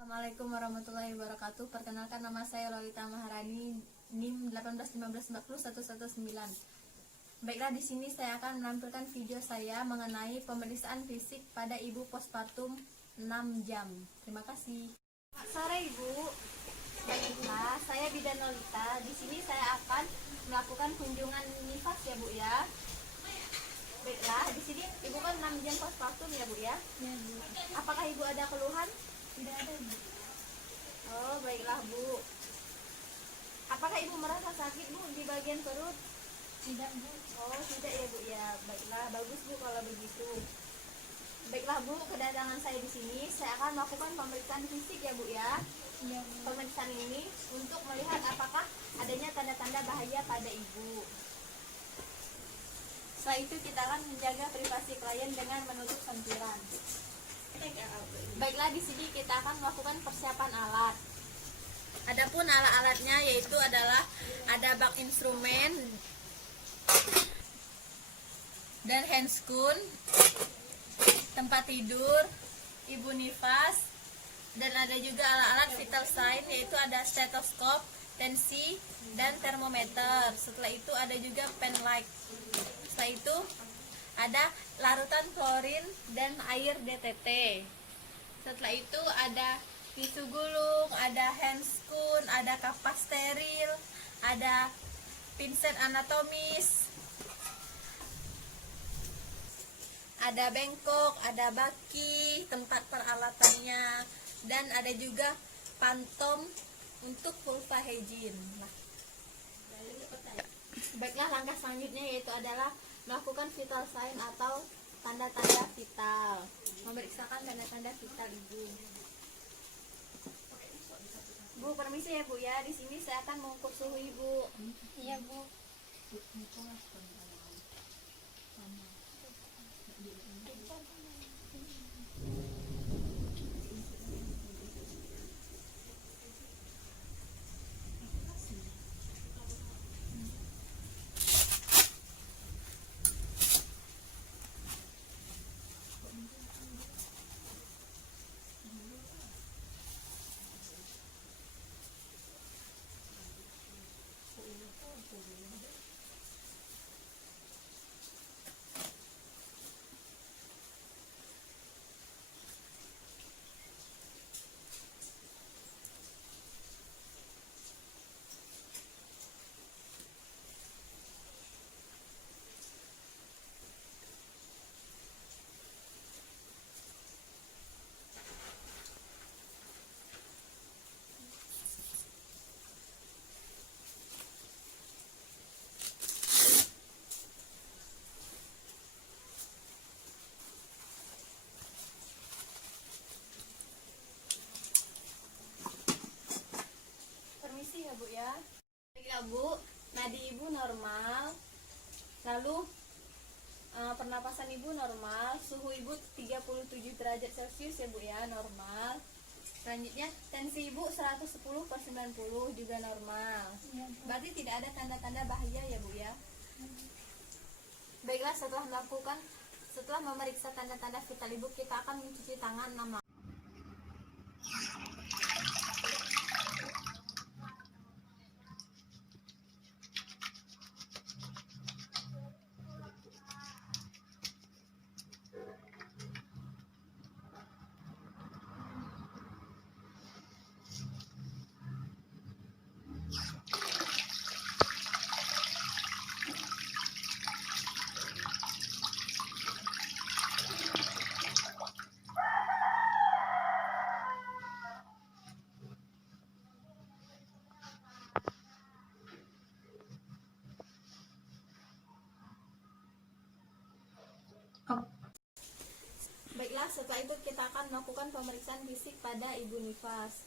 Assalamualaikum warahmatullahi wabarakatuh. Perkenalkan, nama saya Lolita Maharani, NIM 1815401119. Baiklah, di sini saya akan menampilkan video saya mengenai pemeriksaan fisik pada ibu postpartum 6 jam. Terima kasih. Selamat sore Ibu. Baiklah, saya Bidan Lolita. Di sini saya akan melakukan kunjungan nifas ya Bu ya. Baiklah, di sini Ibu kan 6 jam postpartum ya Bu ya. Ya, Bu. Apakah Ibu ada keluhan? Tidak ada, Bu. Oh, baiklah Bu. Apakah Ibu merasa sakit Bu di bagian perut? Tidak, Bu. Oh, tidak ya Bu ya. Baiklah, bagus Bu kalau begitu. Baiklah Bu, kedatangan saya di sini, saya akan melakukan pemeriksaan fisik ya Bu ya. Iya, Bu. Pemeriksaan ini untuk melihat apakah adanya tanda-tanda bahaya pada Ibu. Setelah itu kita akan menjaga privasi klien dengan menutup sentilan. Baiklah, di sini kita akan melakukan persiapan alat. Adapun alat-alatnya yaitu adalah ada bak instrumen dan handscoon, tempat tidur, ibu nifas, dan ada juga alat-alat vital sign yaitu ada stetoskop, tensi, dan termometer. Setelah itu ada juga pen light. Setelah itu ada larutan klorin dan air DTT. Setelah itu ada tisu gulung, ada handscoon, ada kapas steril, ada pinset anatomis, ada bengkok, ada baki, tempat peralatannya, dan ada juga pantom untuk vulva hygiene. Baiklah, langkah selanjutnya yaitu adalah melakukan vital sign atau tanda-tanda vital. Memeriksakan tanda-tanda vital Ibu. Bu, permisi ya Bu ya. Di sini saya akan mengukur suhu Ibu. Iya, Bu. Permisi ya Bu ya. Baiklah Bu, nadi Ibu normal. Lalu pernapasan Ibu normal, suhu Ibu 37 derajat Celcius ya Bu ya, normal. Selanjutnya tensi Ibu 110/90 juga normal. Iya, Bu. Berarti tidak ada tanda-tanda bahaya ya Bu ya. Baiklah, setelah memeriksa tanda-tanda vital Ibu, kita akan mencuci tangan 6 lama. Baiklah, setelah itu kita akan melakukan pemeriksaan fisik pada ibu nifas.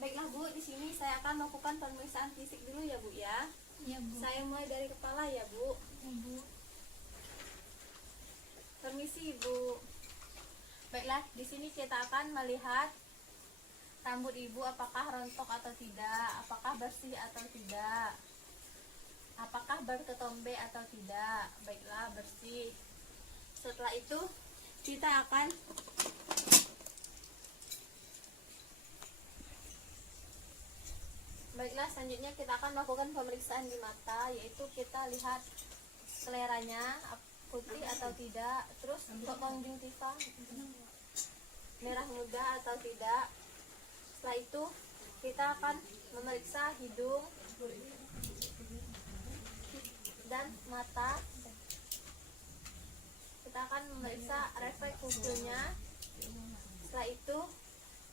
Baiklah Bu, di sini saya akan melakukan pemeriksaan fisik dulu ya Bu ya. Iya, Bu. Saya mulai dari kepala ya Bu. Iya, Bu. Permisi Ibu. Baiklah, di sini kita akan melihat rambut Ibu apakah rontok atau tidak, apakah bersih atau tidak, apakah berketombe atau tidak. Baiklah, bersih. Setelah itu kita akan Baiklah, selanjutnya kita akan melakukan pemeriksaan di mata, yaitu kita lihat seleranya putih atau tidak, terus untuk konjungtiva merah muda atau tidak. Setelah itu kita akan memeriksa hidung dan mata. Kita akan memeriksa refleks pupilnya. Setelah itu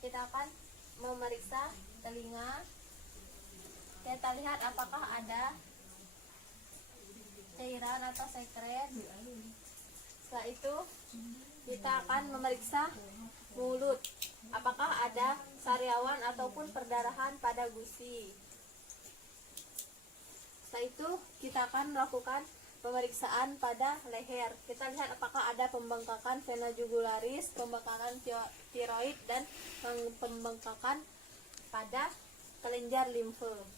kita akan memeriksa telinga. Kita lihat apakah ada cairan atau sekret. Setelah itu kita akan memeriksa mulut, apakah ada sariawan ataupun perdarahan pada gusi. Setelah itu kita akan melakukan pemeriksaan pada leher. Kita lihat apakah ada pembengkakan vena jugularis, pembengkakan tiroid, dan pembengkakan pada kelenjar limfe.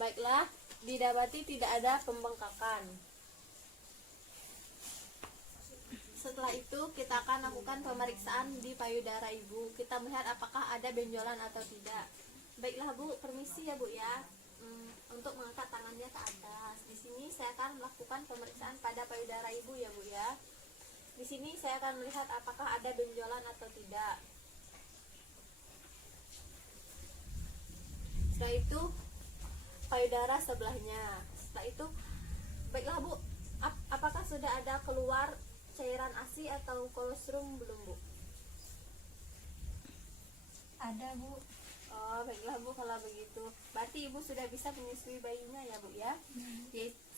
Baiklah, didapati tidak ada pembengkakan. Setelah itu kita akan lakukan pemeriksaan di payudara ibu. Kita melihat apakah ada benjolan atau tidak. Baiklah Bu, permisi ya Bu ya, untuk mengangkat tangannya ke atas. Di sini saya akan melakukan pemeriksaan pada payudara ibu ya Bu ya. Di sini saya akan melihat apakah ada benjolan atau tidak. Setelah itu payudara sebelahnya. Setelah itu, baiklah Bu, apakah sudah ada keluar cairan ASI atau kolostrum belum Bu? Ada Bu. Oh, baiklah Bu, kalau begitu berarti Ibu sudah bisa menyusui bayinya ya Bu ya.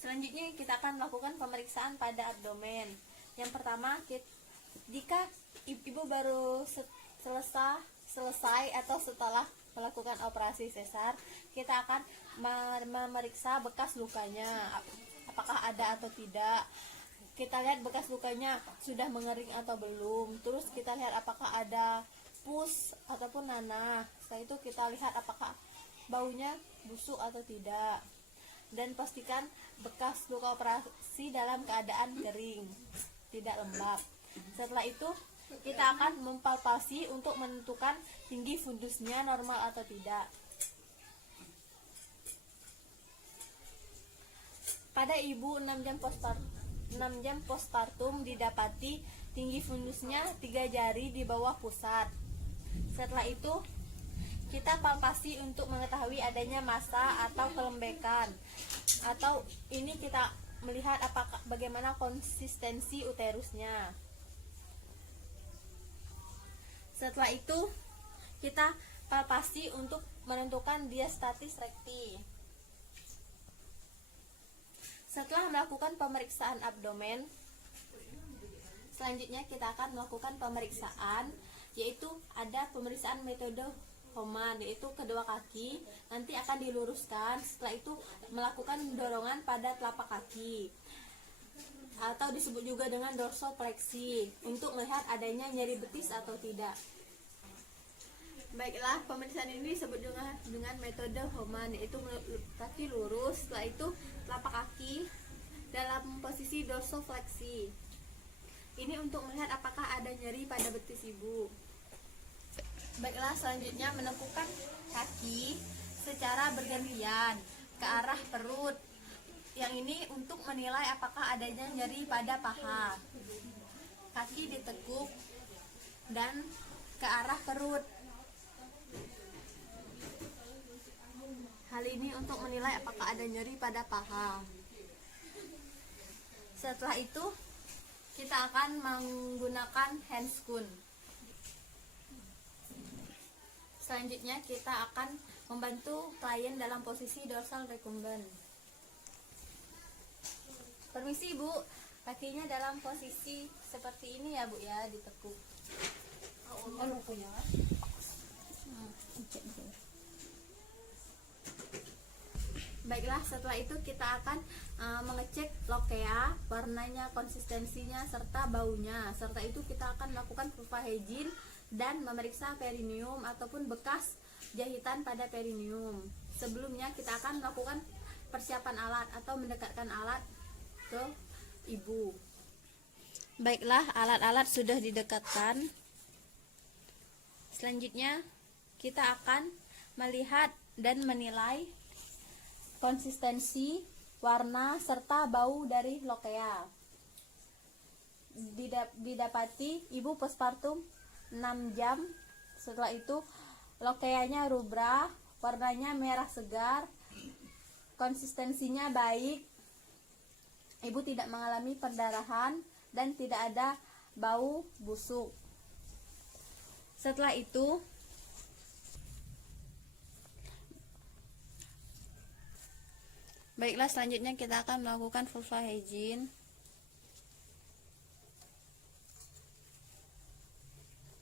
Selanjutnya kita akan melakukan pemeriksaan pada abdomen. Yang pertama, jika Ibu baru selesai atau setelah melakukan operasi sesar, kita akan memeriksa bekas lukanya, apakah ada atau tidak. Kita lihat bekas lukanya sudah mengering atau belum. Terus kita lihat apakah ada pus ataupun nanah. Setelah itu kita lihat apakah baunya busuk atau tidak. Dan pastikan bekas luka operasi dalam keadaan kering, tidak lembab. Setelah itu kita akan mempalpasi untuk menentukan tinggi fundusnya normal atau tidak. Pada ibu 6 jam postpartum didapati tinggi fundusnya 3 jari di bawah pusat. Setelah itu kita palpasi untuk mengetahui adanya massa atau kelembekan, atau ini kita melihat bagaimana konsistensi uterusnya. Setelah itu kita palpasi untuk menentukan diastasis rekti. Setelah melakukan pemeriksaan abdomen, selanjutnya kita akan melakukan pemeriksaan, yaitu ada pemeriksaan metode Homan, yaitu kedua kaki nanti akan diluruskan. Setelah itu melakukan dorongan pada telapak kaki, atau disebut juga dengan dorsofleksi, untuk melihat adanya nyeri betis atau tidak. Baiklah, pemeriksaan ini disebut dengan metode Homan, yaitu kaki lurus. Setelah itu telapak kaki dalam posisi dorsofleksi. Ini untuk melihat apakah ada nyeri pada betis ibu. Baiklah, selanjutnya menekukan kaki secara bergantian ke arah perut. Yang ini untuk menilai apakah adanya nyeri pada paha. Kaki ditekuk dan ke arah perut. Hal ini untuk menilai apakah ada nyeri pada paha. Setelah itu kita akan menggunakan handscoon. Selanjutnya kita akan membantu klien dalam posisi dorsal recumbent. Permisi Bu, kakinya dalam posisi seperti ini ya Bu ya, ditekuk. Baiklah, setelah itu kita akan mengecek lokea, warnanya, konsistensinya, serta baunya. Serta itu kita akan melakukan vulva hygiene dan memeriksa perineum ataupun bekas jahitan pada perineum. Sebelumnya kita akan melakukan persiapan alat atau mendekatkan alat ke ibu. Baiklah, alat-alat sudah didekatkan. Selanjutnya kita akan melihat dan menilai konsistensi, warna, serta bau dari lokea. Didapati ibu postpartum 6 jam. Setelah itu lokeanya rubra, warnanya merah segar, konsistensinya baik, ibu tidak mengalami perdarahan dan tidak ada bau busuk. Setelah itu baiklah, selanjutnya kita akan melakukan vulva hygiene.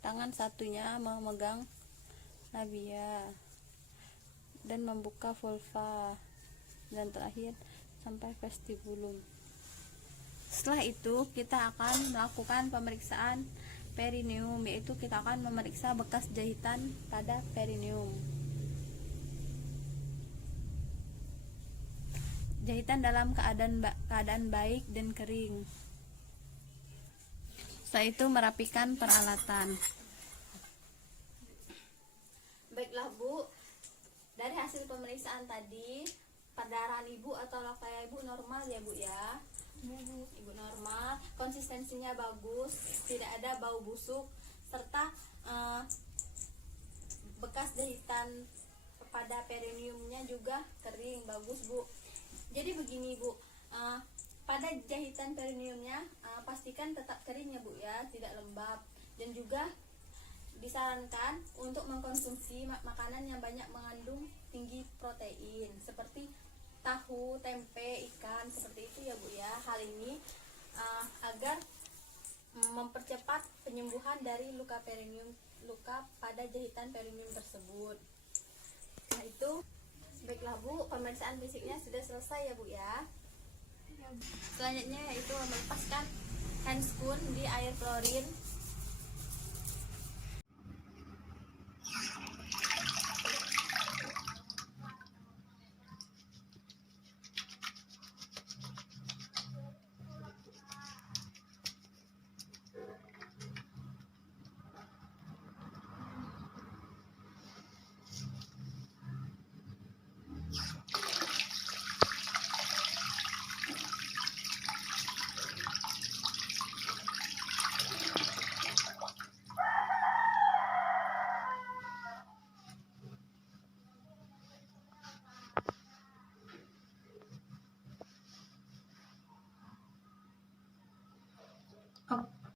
Tangan satunya memegang labia dan membuka vulva, dan terakhir sampai vestibulum. Setelah itu kita akan melakukan pemeriksaan perineum, yaitu kita akan memeriksa bekas jahitan pada perineum. Jahitan dalam keadaan baik dan kering. Setelah itu merapikan peralatan. Baiklah Bu, dari hasil pemeriksaan tadi, perdarahan ibu atau lokea ibu normal ya Bu ya. Iya Bu. Ibu normal, konsistensinya bagus, tidak ada bau busuk, serta bekas jahitan pada perineumnya juga kering, bagus Bu. Jadi begini Bu, pada jahitan perineumnya pastikan tetap kering ya Bu ya, tidak lembab, dan juga disarankan untuk mengkonsumsi makanan yang banyak mengandung tinggi protein seperti tahu, tempe, ikan, seperti itu ya Bu ya. Hal ini agar mempercepat penyembuhan dari luka pada jahitan perineum tersebut. Nah itu, baiklah Bu, pemeriksaan fisiknya sudah selesai ya Bu ya. Iya Bu. Selanjutnya yaitu melepaskan handscoon di air klorin